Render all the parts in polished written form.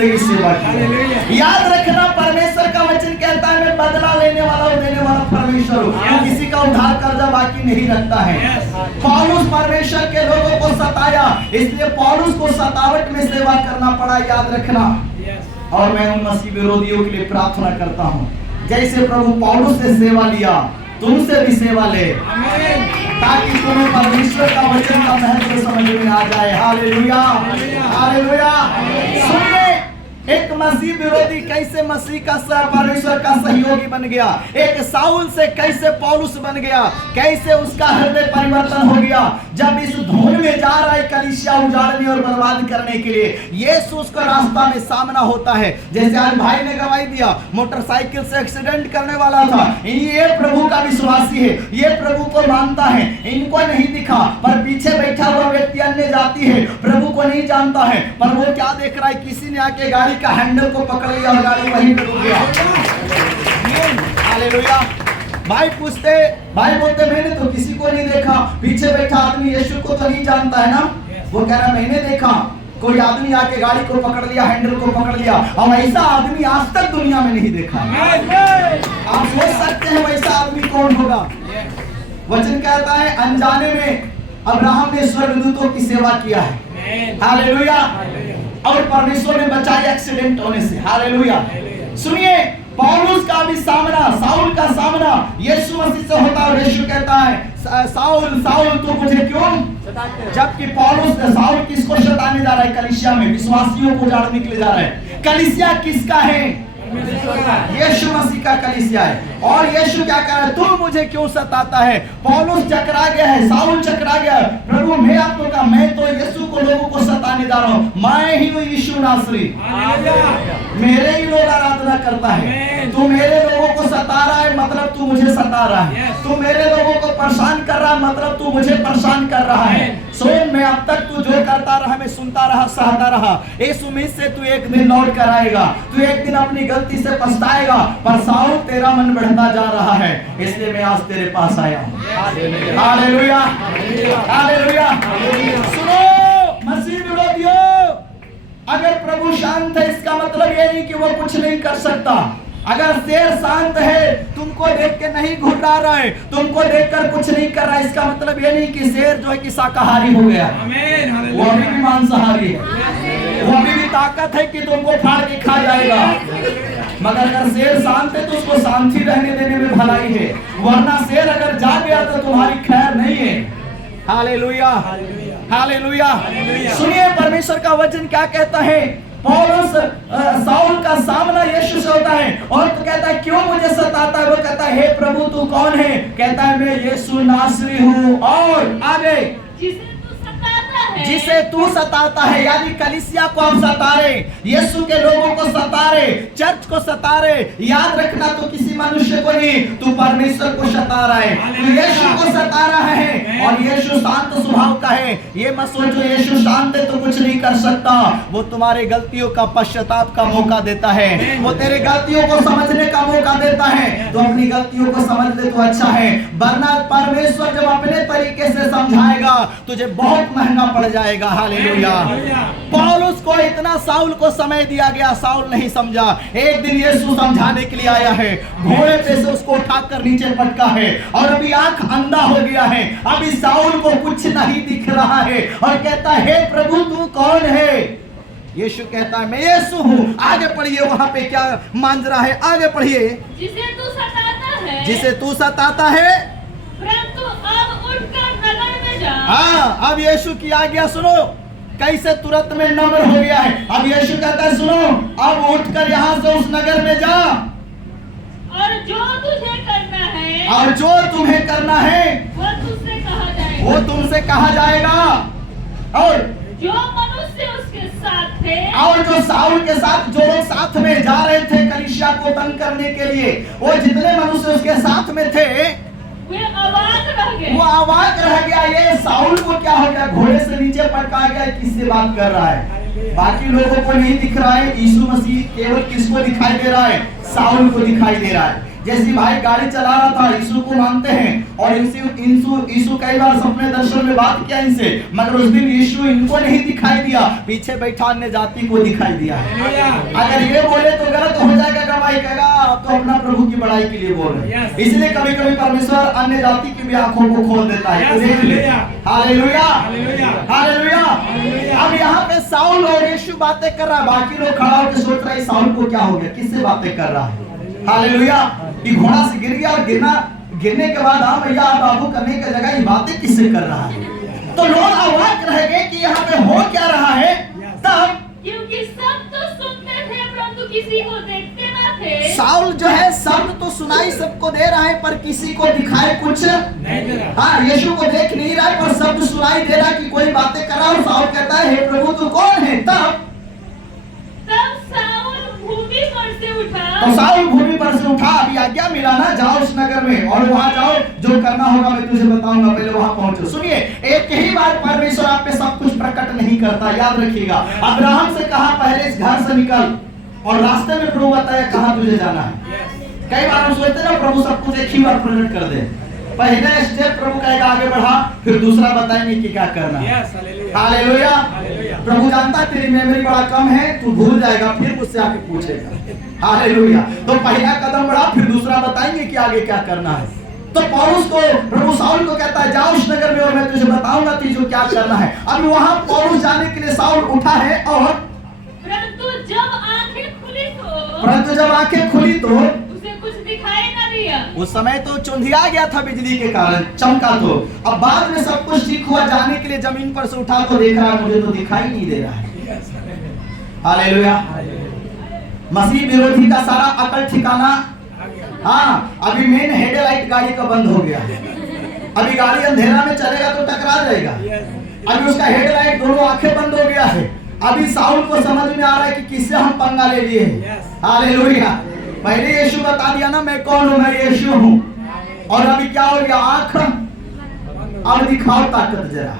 जिंदगी सेवा की। याद रखना, परमेश्वर का वचन कहता है मैं बदला लेने वाला और देने वाला परमेश्वर हूँ, किसी का उधार कर्जा बाकी नहीं रखता है। पौलुस परमेश्वर के लोगों को सताया, इसलिए पौलुस को सतावट में सेवा करना पड़ा, याद रखना। और मैं उन मसीह विरोधियों के लिए प्रार्थना करता हूँ, जैसे प्रभु पौलुस से सेवा लिया, तुमसे भी सेवा ले, ताकि तुम्हें परमेश्वर का वचन का महत्व समझ में आ जाए। Hallelujah, hallelujah. सुनिए, एक मसीह विरोधी कैसे मसीह का परमेश्वर का सहयोगी बन गया, एक साउल से कैसे पौलुस बन गया, कैसे उसका हृदय परिवर्तन हो गया। जब इस धुन में जा रहा है कलीसिया उजाड़ने और बर्बाद करने के लिए, यीशु उसका रास्ता में सामना होता है। जैसे आज भाई ने गवाही दिया, मोटरसाइकिल से एक्सीडेंट करने वाला था, ये प्रभु का विश्वासी है, ये प्रभु को मानता है, इनको नहीं दिखा, पर पीछे बैठा हुआ व्यक्ति अन्य जाति है, प्रभु को नहीं जानता है, पर वो क्या देख रहा है, किसी ने आके गाड़ी का हैंडल को पकड़ लिया और गाड़ी वहीं पे रुक गया। हालेलुया। भाई पूछते, भाई बोलते मैंने तो किसी को नहीं देखा, पीछे बैठा आदमी यीशु को तो नहीं जानता है ना। वो कह रहा मैंने देखा, कोई आदमी आके गाड़ी को पकड़ लिया, हैंडल को पकड़ लिया, और ऐसा आदमी आज तक दुनिया में नहीं देखा। आप सोच सकते हैं वैसा आदमी कौन होगा। वचन कहता है अनजाने में अब्राहम ने स्वर्गदूतों की सेवा किया है। हालेलुया। और परमेश्वर ने बचाया एक्सीडेंट होने से। हालेलुया। सुनिए, पौलुस का भी सामना, साउल का सामना यीशु मसीह से होता है। यीशु कहता है साउल साउल तू मुझे क्यों, जबकि पौलुस साउल किसको सताने जा रहा है, कलीसिया में विश्वासियों को उजाड़ने के लिए जा रहा है। कलीसिया किसका है, यीशु मसीह का कलीसिया है। और यीशु क्या कह रहा है, तुम मुझे क्यों सताता है। पौलुस चकरा गया है, साउल चकरा गया है, प्रभु मैं आपको कहा, मैं तो यीशु को लोगों को सताने जा रहा हूँ, मैं ही हूँ यीशु नासरी, मेरे ही लोग आराधना करता है, तू मेरे लोगों को सता रहा है मतलब तू मुझे सता रहा है, तू मेरे लोगों को परेशान कर रहा है मतलब तू मुझे परेशान कर रहा है। सुन, मैं अब तक तू जो करता रहा मैं सुनता रहा, सहता रहा, इस उम्मीद से तू एक दिन लौट कर आएगा, तू एक दिन अपनी गलती से पछताएगा, पर साउल तेरा मन बढ़ता जा रहा है, इसलिए मैं आज तेरे पास आया हूँ। Hallelujah, hallelujah. सुनो मसीह विरोधियों, अगर प्रभु शांत है इसका मतलब ये नहीं कि वो कुछ नहीं कर सकता। अगर शेर शांत है, तुमको देख के नहीं घुर्रा रहा है, तुमको देखकर कुछ नहीं कर रहा है, इसका मतलब ये नहीं कि शेर जो है कि शाकाहारी हो गया, वो अभी भी मांसाहारी है, वो अभी भी ताकत है कि तुमको फाड़ के खा जाएगा। मगर अगर शेर शांत है तो उसको शांति रहने देने में भलाई है, वरना शेर अगर जाग गया तो तुम्हारी खैर नहीं है। Hallelujah, hallelujah. सुनिए, परमेश्वर का वचन क्या कहता है। पौलुस साउल का सामना यीशु से होता है और तो कहता है क्यों मुझे सताता है। वो कहता है हे प्रभु तू कौन है। कहता है मैं यीशु नासरी हूँ। और आगे जिसे तू सताता है, यानी कलीसिया को आप सता रहे, यीशु के लोगों को सता रहे, चर्च को सता रहे। याद रखना, तू किसी मनुष्य को नहीं, तू परमेश्वर को सता रहा है, तू यीशु को सता रहा है। और यीशु शांत स्वभाव का है। ये मत सोचो यीशु शांत है तो कुछ नहीं कर सकता। वो तुम्हारे गलतियों का पश्चाताप का मौका देता है, वो तेरे गलतियों को समझने का मौका देता है। तो अपनी गलतियों को समझ ले तो अच्छा है, वरना परमेश्वर जब अपने तरीके से समझाएगा तुझे बहुत महंगा पड़ जाएगा। हालेलुया। पौलुस को इतना साउल को समय दिया गया, साउल नहीं समझा। एक दिन यीशु समझाने के लिए आया है, घोड़े पे से उसको उठाकर नीचे पटका है और अभी आंख अंधा हो गया है। अभी साउल को कुछ नहीं दिख रहा है और कहता है हे प्रभु तू कौन है। यीशु कहता है मैं यीशु हूँ। आगे पढ़िए, वहां पे क्या मांजरा है, आगे पढ़िए। जिसे तू सताता है, जिसे तू सताता है, परंतु अब उठकर नगर में जा। हाँ, अब यीशु की आज्ञा सुनो, कैसे तुरंत में नम्र हो गया है। अब यीशु कहता है सुनो, अब उठकर यहाँ से उस नगर में जा और जो तुझे करना है, और जो तुम्हें करना है वो तुझसे कहा जाएगा, वो तुमसे कहा जाएगा। और जो मनुष्य उसके साथ थे, और जो साउल के साथ जो लोग साथ में जा रहे थे कलीसिया को तंग करने के लिए, वो जितने मनुष्य उसके साथ में थे वे अवाक रह गए। वो अवाक रह गया। ये साउल को क्या हो गया, घोड़े से नीचे पटका गया, किससे बात कर रहा है। बाकी लोगों को नहीं दिख रहा है, यीशु मसीह केवल किसको दिखाई दे रहा है, साउल को दिखाई दे रहा है। जैसे भाई गाड़ी चला रहा था, यीशु को मानते हैं और यीशु कई बार सपने दर्शन में बात किया इनसे, मगर उस दिन यीशु इनको नहीं दिखाई दिया, पीछे बैठा अन्य जाति को दिखाई दिया। अगर ये बोले तो गलत हो जाएगा, गवाही कहेगा आप तो अपना प्रभु की बड़ाई के लिए बोल रहे हैं। इसलिए कभी कभी परमेश्वर अन्य जाति की भी आंखों को खोल देता है। Hallelujah, hallelujah. अब यहाँ पे साउल और यीशु बातें कर रहा है, बाकी लोग खड़ा होकर सोच रहे हैं साउल को क्या हो गया, किससे बातें कर रहा है। हालेलुया, कि घोड़ा से गिर गया और गिरने के बाद हाँ भैया बाबू करने की जगह ये बातें किससे कर रहा है। तो लोग अवाक रह गए कि यहाँ पे हो क्या रहा है। तब क्योंकि सब तो सुनते थे परंतु किसी को देखते ना थे। साउल जो है शब्द तो सुनाई सबको दे रहा है पर किसी को दिखाए कुछ नहीं दे रहा। हाँ, यीशु को देख नहीं रहा है पर शब्द सुनाई दे रहा है कि कोई बातें कर रहा है। और साउल कहता है हे प्रभु तू कौन है। तब साउल भूमि पर से उठा। तो साउल भूमि पर से उठा, अभी आज्ञा मिला ना जाओ उस नगर में और वहां जाओ, जो करना होगा मैं तुझे बताऊंगा, पहले वहां पहुंचो। सुनिए, एक ही बार परमेश्वर आप पे सब कुछ प्रकट नहीं करता, याद रखिएगा। अब्राहम से कहा पहले इस घर से निकल, और रास्ते में प्रभु बताया कहां तुझे जाना है। कई बार हम सोचते ना प्रभु सब कुछ एक ही बार प्रकट कर दे, पहले स्टेप प्रभु कहेगा आगे बढ़ा, फिर दूसरा बताएंगे कि क्या करना है। हालेलुया। प्रभु जानता है तेरी मेमोरी बड़ा कम है, तू भूल जाएगा, फिर मुझसे आके पूछेगा। हालेलुया। तो पहला कदम बढ़ा, फिर दूसरा बताएंगे कि आगे क्या करना है। तो पौलुस को प्रभु साउल को कहता है जाओ उस नगर में और मैं तुझे बताऊंगा तुझे क्या करना है। अभी वहां पौलुस जाने के लिए साउल उठा है और परंतु जब आंखें खुली तो उसे कुछ दिखाई ना दिया। उस समय तो चुंधिया गया था बिजली के कारण, चमका तो। अब बाद में सब कुछ ठीक हुआ, जाने के लिए जमीन पर से उठा तो देख रहा है मुझे तो दिखाई नहीं दे रहा है। हालेलुया। मसीह विरोधी का सारा अकल ठिकाना। हाँ, अभी मेन हेडलाइट गाड़ी का बंद हो गया। अभी गाड़ी अंधेरा में चलेगा तो टकरा जाएगा। अभी उसका हेडलाइट दोनों आंखें बंद हो गया है। अभी साउल को समझ में आ रहा है कि किससे हम पंगा ले लिए। हालेलुया। पहले यीशु बता दिया ना मैं कौन हूं, मैं यीशु हूं। और अभी क्या हो गया, आंख अब दिखाओ ताकत जरा,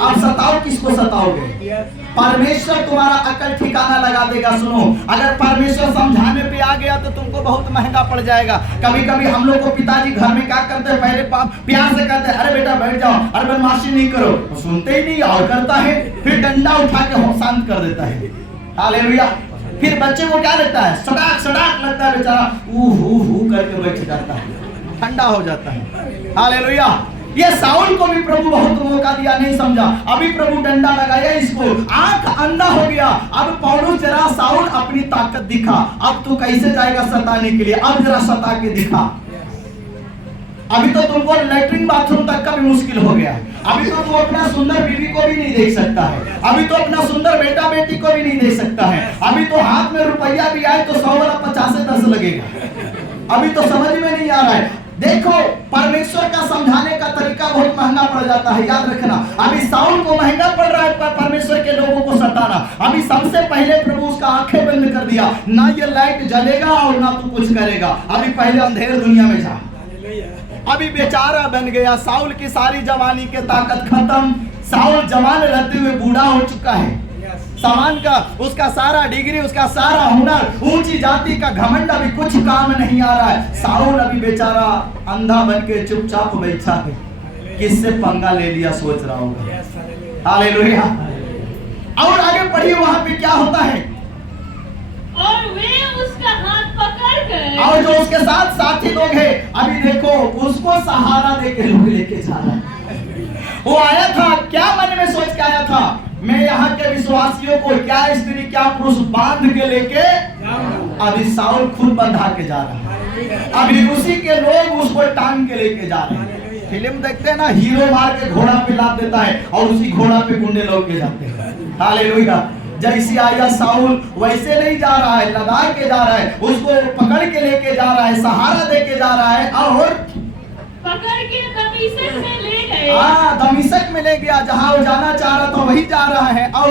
अब सताओ, किसको सताओगे। परमेश्वर तुम्हारा अकल ठिकाना लगा देगा। सुनो, अगर परमेश्वर समझाने पे आ गया तो तुमको बहुत महंगा पड़ जाएगा। कभी कभी हम लोग को पिताजी घर में क्या करते हैं, पहले प्यार से कहते हैं अरे बेटा बैठ जाओ, अरे बदमाशी नहीं करो, तो सुनते ही नहीं और करता है, फिर डंडा उठा के शांत कर देता है। हालेलुया। फिर बच्चे को क्या लगता है, सड़ाक सड़ाक लगता है, बेचारा ऊ करके बैठ जाता है, ठंडा हो जाता है। हालेलुया। ये साउल को भी प्रभु बहुत मौका दिया, नहीं समझा, अभी प्रभु डंडा लगाया इसको, आंख अंधा हो गया। अब पौलुस जरा साउल अपनी ताकत दिखा, अब तू कैसे जाएगा सताने के लिए, अब जरा सता के दिखा। अभी तो तुमको लैट्रिन बाथरूम तक का भी मुश्किल हो गया। अभी तो तू अपना सुंदर बीवी को भी नहीं देख सकता है, अभी तो अपना सुंदर बेटा बेटी को भी नहीं देख सकता है। अभी तो हाथ में रुपया भी आए तो 100 वाला 50 से 10 लगेगा। अभी तो समझ में नहीं आ रहा है। देखो, परमेश्वर का समझाने का तरीका बहुत महंगा पड़ जाता है, याद रखना। अभी साउल को महंगा पड़ रहा है परमेश्वर के लोगों को सताना। अभी सबसे पहले प्रभु उसका आंखें बंद कर दिया, ना ये लाइट जलेगा और ना तू कुछ करेगा। अभी पहले अंधेरे दुनिया में जा। अभी बेचारा बन गया, साउल की सारी जवानी के ताकत खत्म। साउल जवान रहते हुए बूढ़ा हो चुका है। सामान का उसका सारा डिग्री, उसका सारा हुनर, ऊंची जाति का घमंड अभी कुछ काम नहीं आ रहा है। साउल अभी बेचारा अंधा बन के चुपचाप बैठा है, किससे पंगा ले लिया सोच रहा होगा। हालेलुया। और आगे पढ़िए वहां पे क्या होता है, और वे उसका हाथ पकड़कर, और जो उसके साथ साथी लोग हैं, अभी देखो उसको सहारा देके लोग लेके जा रहा है। वो आया था क्या मन में सोच के आया था, मैं यहाँ के विश्वासियों को क्या स्त्री क्या पुरुष बांध के लेके, अभी साउल खुद बंधा के जा रहा है। अभी उसी के लोग उसको टांग के लेके जा रहे हैं। फिल्म देखते हैं ना, हीरो मार के घोड़ा पे लाद देता है और उसी घोड़ा पे गुंडे लोग के जाते हैं। हालेलुया। जैसे आया साउल वैसे नहीं जा रहा है, लदा के जा रहा है, उसको पकड़ के लेके जा रहा है, सहारा दे के जा रहा है और पकड़ के दमिश्क में ले गए। हाँ, दमिश्क में ले गया, जहाँ वो जाना चाह रहा था वही जा रहा है। और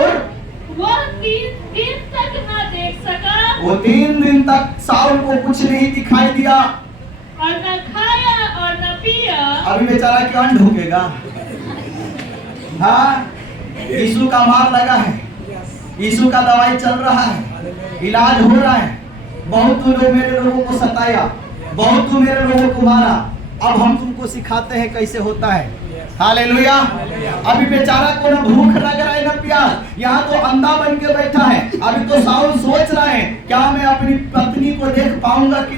वह 3 दिन तक न देख सका, वो 3 दिन तक साउल को कुछ नहीं दिखाई दिया, और न खाया और न पिया। अभी बेचारा क्यों ढूंढेगा। हाँ, यीशु का मार लगा है, यीशु का दवाई चल रहा है, इलाज हो रहा है। बहुत लोग मेरे लोगों को सताया, बहुत तुम मेरे लोगों को मारा, अब हम तुमको सिखाते हैं कैसे होता है। हालेलुया। अभी बेचारा को ना भूख लग रहा है ना प्यास, यहाँ तो अंधा बन के बैठा है। अभी तो साउल सोच रहा है क्या मैं अपनी पत्नी को देख पाऊंगा कि